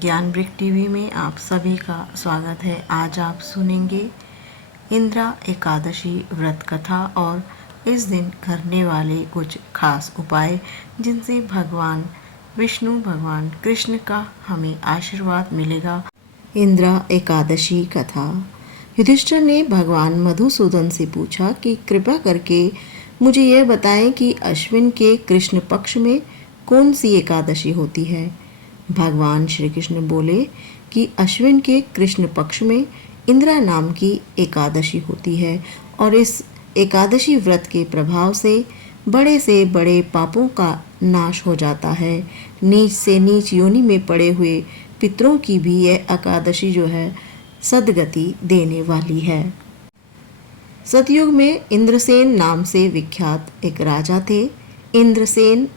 ज्ञानवृक्ष TV में आप सभी का स्वागत है। आज आप सुनेंगे इंदिरा एकादशी व्रत कथा और इस दिन करने वाले कुछ खास उपाय जिनसे भगवान विष्णु भगवान कृष्ण का हमें आशीर्वाद मिलेगा। इंदिरा एकादशी कथा। युधिष्ठिर ने भगवान मधुसूदन से पूछा कि कृपा करके मुझे यह बताएं कि अश्विन के कृष्ण पक्ष में कौन सी एकादशी होती है। भगवान श्री कृष्ण बोले कि अश्विन के कृष्ण पक्ष में इंदिरा नाम की एकादशी होती है और इस एकादशी व्रत के प्रभाव से बड़े पापों का नाश हो जाता है। नीच से नीच योनि में पड़े हुए पितरों की भी यह एकादशी जो है सद्गति देने वाली है। सतयुग में इंद्रसेन नाम से विख्यात एक राजा थे। इंद्रसेन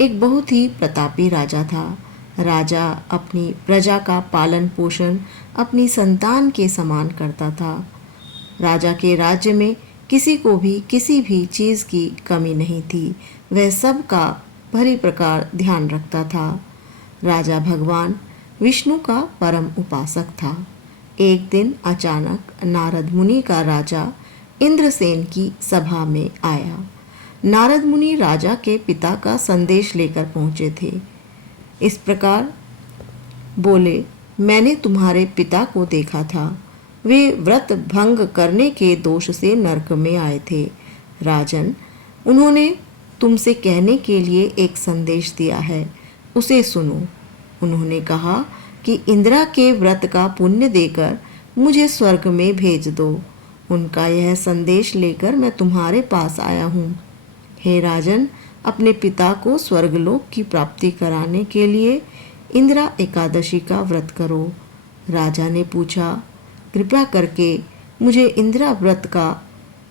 एक बहुत ही प्रतापी राजा था। राजा अपनी प्रजा का पालन पोषण अपनी संतान के समान करता था। राजा के राज्य में किसी को भी किसी भी चीज़ की कमी नहीं थी। वह सब का भली प्रकार ध्यान रखता था। राजा भगवान विष्णु का परम उपासक था। एक दिन अचानक नारद मुनि का राजा इंद्रसेन की सभा में आया। नारद मुनि राजा के पिता का संदेश लेकर पहुँचे थे। इस प्रकार बोले, मैंने तुम्हारे पिता को देखा था। वे व्रत भंग करने के दोष से नरक में आए थे। राजन, उन्होंने तुमसे कहने के लिए एक संदेश दिया है, उसे सुनो। उन्होंने कहा कि इंदिरा के व्रत का पुण्य देकर मुझे स्वर्ग में भेज दो। उनका यह संदेश लेकर मैं तुम्हारे पास आया हूँ। हे राजन, अपने पिता को स्वर्गलोक की प्राप्ति कराने के लिए इंदिरा एकादशी का व्रत करो। राजा ने पूछा, कृपया करके मुझे इंदिरा व्रत का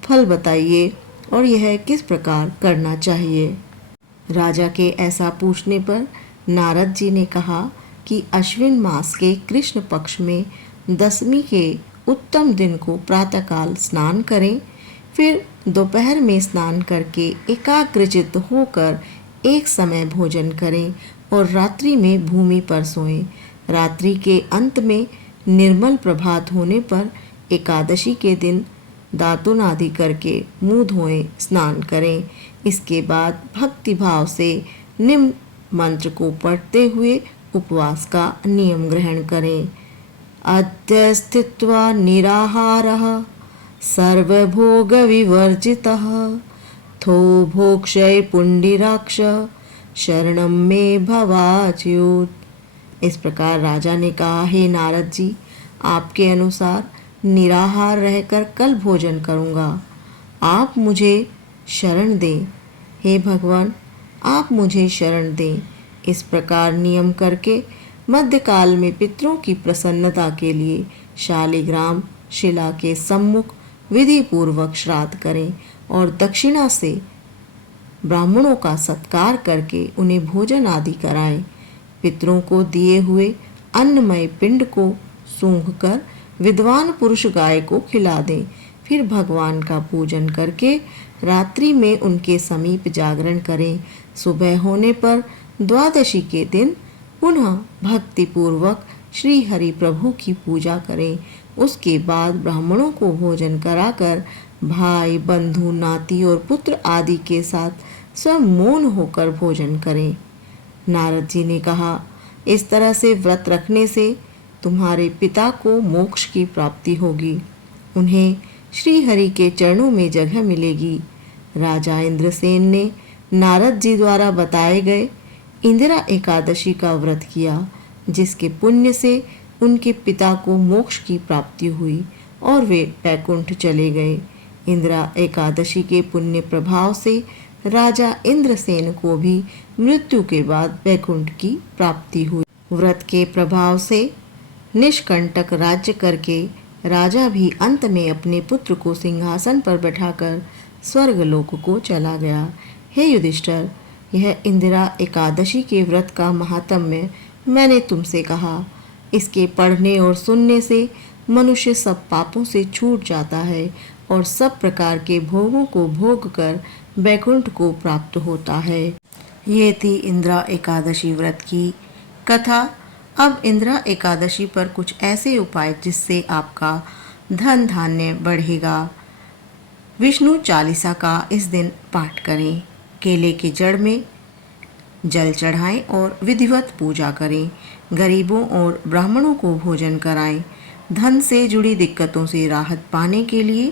फल बताइए और यह किस प्रकार करना चाहिए। राजा के ऐसा पूछने पर नारद जी ने कहा कि अश्विन मास के कृष्ण पक्ष में दशमी के उत्तम दिन को प्रातःकाल स्नान करें, फिर दोपहर में स्नान करके एकाग्रचित्त होकर एक समय भोजन करें और रात्रि में भूमि पर सोएं। रात्रि के अंत में निर्मल प्रभात होने पर एकादशी के दिन दातुन आदि करके मुंह धोएं, स्नान करें। इसके बाद भक्ति भाव से निम्न मंत्र को पढ़ते हुए उपवास का नियम ग्रहण करें। अद्य स्थित्वा निराहारः सर्वभोग विवर्जितः थो भोक्षय पुंडिराक्ष शरणम में भवाच्युत। इस प्रकार राजा ने कहा, हे नारद जी, आपके अनुसार निराहार रहकर कल भोजन करूँगा। आप मुझे शरण दें। हे भगवान, आप मुझे शरण दें। इस प्रकार नियम करके मध्यकाल में पितरों की प्रसन्नता के लिए शालिग्राम शिला के सम्मुख विधि पूर्वक श्राद्ध करें और दक्षिणा से ब्राह्मणों का सत्कार करके उन्हें भोजन आदि कराएं। पितरों को दिए हुए अन्नमय पिंड को सूंघकर विद्वान पुरुष गाय को खिला दें। फिर भगवान का पूजन करके रात्रि में उनके समीप जागरण करें। सुबह होने पर द्वादशी के दिन पुनः भक्ति पूर्वक श्री हरि प्रभु की पूजा करें। उसके बाद ब्राह्मणों को भोजन कराकर भाई बंधु नाती और पुत्र आदि के साथ स्वयं मौन होकर भोजन करें। नारद जी ने कहा, इस तरह से व्रत रखने से तुम्हारे पिता को मोक्ष की प्राप्ति होगी। उन्हें श्री हरि के चरणों में जगह मिलेगी। राजा इंद्रसेन ने नारद जी द्वारा बताए गए इंदिरा एकादशी का व्रत किया, जिसके पुण्य से उनके पिता को मोक्ष की प्राप्ति हुई और वे वैकुंठ चले गए। इंदिरा एकादशी के पुण्य प्रभाव से राजा इंद्रसेन को भी मृत्यु के बाद वैकुंठ की प्राप्ति हुई। व्रत के प्रभाव से निष्कंटक राज्य करके राजा भी अंत में अपने पुत्र को सिंहासन पर बैठाकर स्वर्गलोक को चला गया। हे युधिष्ठिर, यह इंदिरा एकादशी के व्रत का महात्म्य मैंने तुमसे कहा। इसके पढ़ने और सुनने से मनुष्य सब पापों से छूट जाता है और सब प्रकार के भोगों को भोग कर वैकुंठ को प्राप्त होता है। ये थी इंदिरा एकादशी व्रत की कथा। अब इंदिरा एकादशी पर कुछ ऐसे उपाय जिससे आपका धन धान्य बढ़ेगा। विष्णु चालीसा का इस दिन पाठ करें। केले के जड़ में जल चढ़ाएं और विधिवत पूजा करें। गरीबों और ब्राह्मणों को भोजन कराएं। धन से जुड़ी दिक्कतों से राहत पाने के लिए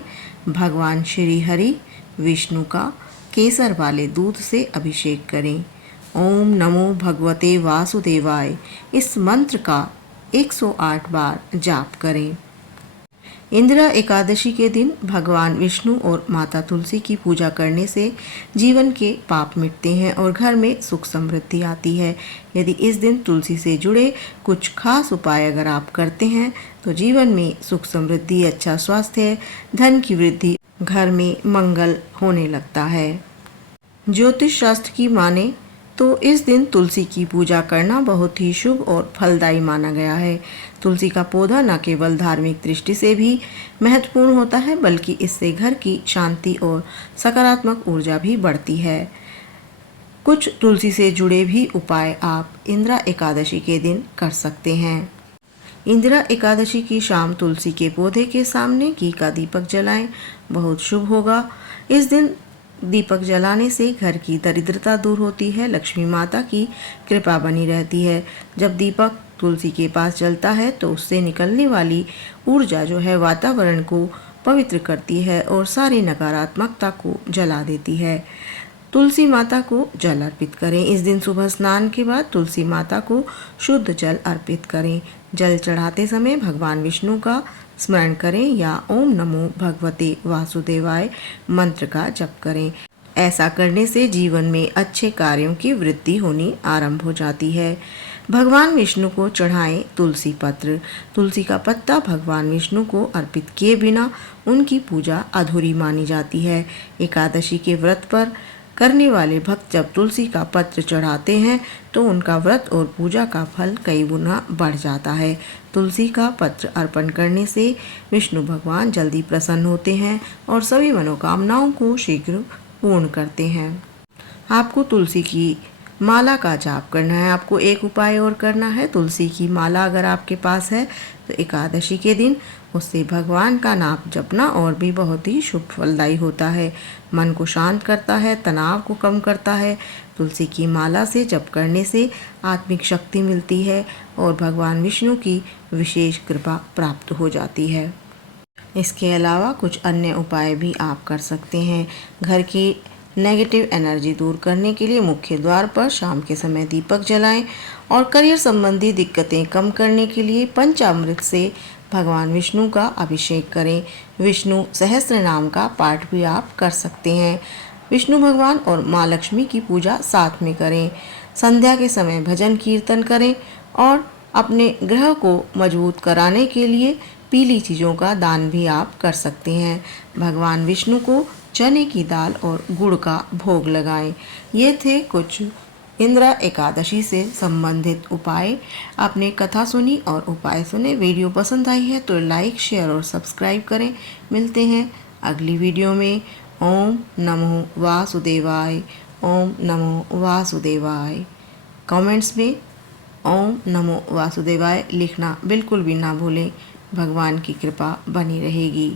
भगवान श्री हरि विष्णु का केसर वाले दूध से अभिषेक करें। ओम नमो भगवते वासुदेवाय इस मंत्र का 108 बार जाप करें। इंदिरा एकादशी के दिन भगवान विष्णु और माता तुलसी की पूजा करने से जीवन के पाप मिटते हैं और घर में सुख समृद्धि आती है। यदि इस दिन तुलसी से जुड़े कुछ खास उपाय अगर आप करते हैं तो जीवन में सुख समृद्धि, अच्छा स्वास्थ्य, धन की वृद्धि, घर में मंगल होने लगता है। ज्योतिष शास्त्र की माने तो इस दिन तुलसी की पूजा करना बहुत ही शुभ और फलदायी माना गया है। तुलसी का पौधा न केवल धार्मिक दृष्टि से भी महत्वपूर्ण होता है बल्कि इससे घर की शांति और सकारात्मक ऊर्जा भी बढ़ती है। कुछ तुलसी से जुड़े भी उपाय आप इंदिरा एकादशी के दिन कर सकते हैं। इंदिरा एकादशी की शाम तुलसी के पौधे के सामने घी का दीपक जलाएं, बहुत शुभ होगा। इस दिन दीपक जलाने से घर की दरिद्रता दूर होती है, लक्ष्मी माता की कृपा बनी रहती है। जब दीपक तुलसी के पास जलता है तो उससे निकलने वाली ऊर्जा जो है वातावरण को पवित्र करती है और सारी नकारात्मकता को जला देती है। तुलसी माता को जल अर्पित करें। इस दिन सुबह स्नान के बाद तुलसी माता को शुद्ध जल अर्पित करें। जल चढ़ाते समय भगवान विष्णु का स्मरण करें या ओम नमो भगवते वासुदेवाय मंत्र का जप करें। ऐसा करने से जीवन में अच्छे कार्यों की वृद्धि होनी आरंभ हो जाती है। भगवान विष्णु को चढ़ाएं तुलसी पत्र। तुलसी का पत्ता भगवान विष्णु को अर्पित किए बिना उनकी पूजा अधूरी मानी जाती है। एकादशी के व्रत पर करने वाले भक्त जब तुलसी का पत्र चढ़ाते हैं तो उनका व्रत और पूजा का फल कई गुना बढ़ जाता है। तुलसी का पत्र अर्पण करने से विष्णु भगवान जल्दी प्रसन्न होते हैं और सभी मनोकामनाओं को शीघ्र पूर्ण करते हैं। आपको तुलसी की माला का जाप करना है। आपको एक उपाय और करना है। तुलसी की माला अगर आपके पास है तो एकादशी के दिन उससे भगवान का नाम जपना और भी बहुत ही शुभ फलदायी होता है। मन को शांत करता है, तनाव को कम करता है। तुलसी की माला से जप करने से आत्मिक शक्ति मिलती है और भगवान विष्णु की विशेष कृपा प्राप्त हो जाती है। इसके अलावा कुछ अन्य उपाय भी आप कर सकते हैं। घर की नेगेटिव एनर्जी दूर करने के लिए मुख्य द्वार पर शाम के समय दीपक जलाएं और करियर संबंधी दिक्कतें कम करने के लिए पंचामृत से भगवान विष्णु का अभिषेक करें। विष्णु सहस्त्र नाम का पाठ भी आप कर सकते हैं। विष्णु भगवान और माँ लक्ष्मी की पूजा साथ में करें। संध्या के समय भजन कीर्तन करें और अपने ग्रह को मजबूत कराने के लिए पीली चीज़ों का दान भी आप कर सकते हैं। भगवान विष्णु को चने की दाल और गुड़ का भोग लगाएं। ये थे कुछ इंदिरा एकादशी से संबंधित उपाय। आपने कथा सुनी और उपाय सुने। वीडियो पसंद आई है तो लाइक, शेयर और सब्सक्राइब करें। मिलते हैं अगली वीडियो में। ओम नमो वासुदेवाय, ओम नमो वासुदेवाय। कमेंट्स में ओम नमो वासुदेवाय लिखना बिल्कुल भी ना भूलें। भगवान की कृपा बनी रहेगी।